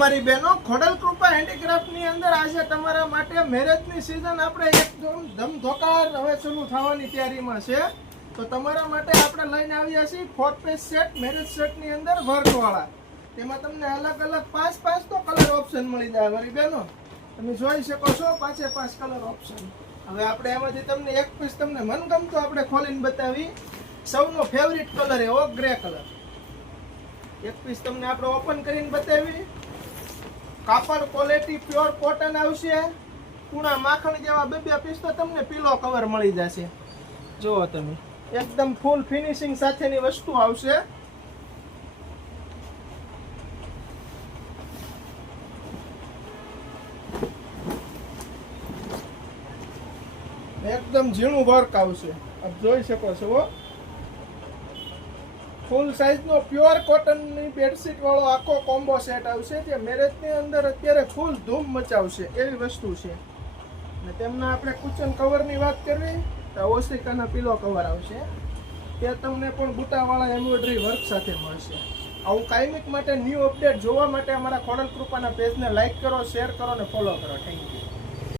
મારી બહેનો, ખોડલ કૃપા હેન્ડીક્રાફ્ટ ની અંદર આજે તમારા માટે મેરેજની સીઝન આપણે એકદમ ધમધોકાર હવે શરૂ થવાની તૈયારીમાં છે. તો તમારા માટે આપણે લઈને આવ્યા છીએ 4 પીસ સેટ, મેરેજ સેટ ની અંદર વર્ક વાળા. તેમાં તમને અલગ અલગ 5 તો કલર ઓપ્શન મળી જાય મારી બહેનો. તમે જોઈ શકો છો 5 કલર ઓપ્શન. હવે આપણે એમાંથી તમને એક પીસ તમને મનગમતો આપણે ખોલીને બતાવી. સૌનો ફેવરિટ કલર એવો ગ્રે કલર. એક પીસ તમને આપણે ઓપન કરીને બતાવી. કાપડ ક્વોલિટી પ્યોર કોટન આવશે. પૂણા માખણ જેવા 2 પીસ તો તમને પીલો કવર મળી જશે. જુઓ તમે, એકદમ ફૂલ ફિનિશિંગ સાથેની વસ્તુ આવશે. એકદમ ઝીણું વર્ક આવશે. આપ જોઈ શકો છો. ફૂલ સાઇઝનો પ્યોર કોટનની બેડશીટ વાળો આખો કોમ્બો સેટ આવશે, જે મેરેજની અંદર અત્યારે ફૂલ ધૂમ મચાવશે એવી વસ્તુ છે. અને તેમના આપણે કુશન કવરની વાત કરવી તો ઓસિકાના પીલો કવર આવશે. તે તમને પણ બુટાવાળા એમ્બ્રોઇડરી વર્ક સાથે મળશે. આવું કાયમિક માટે ન્યૂ અપડેટ જોવા માટે અમારા ખોડલ કૃપાના પેજને લાઈક કરો, શેર કરો અને ફોલો કરો. Thank you.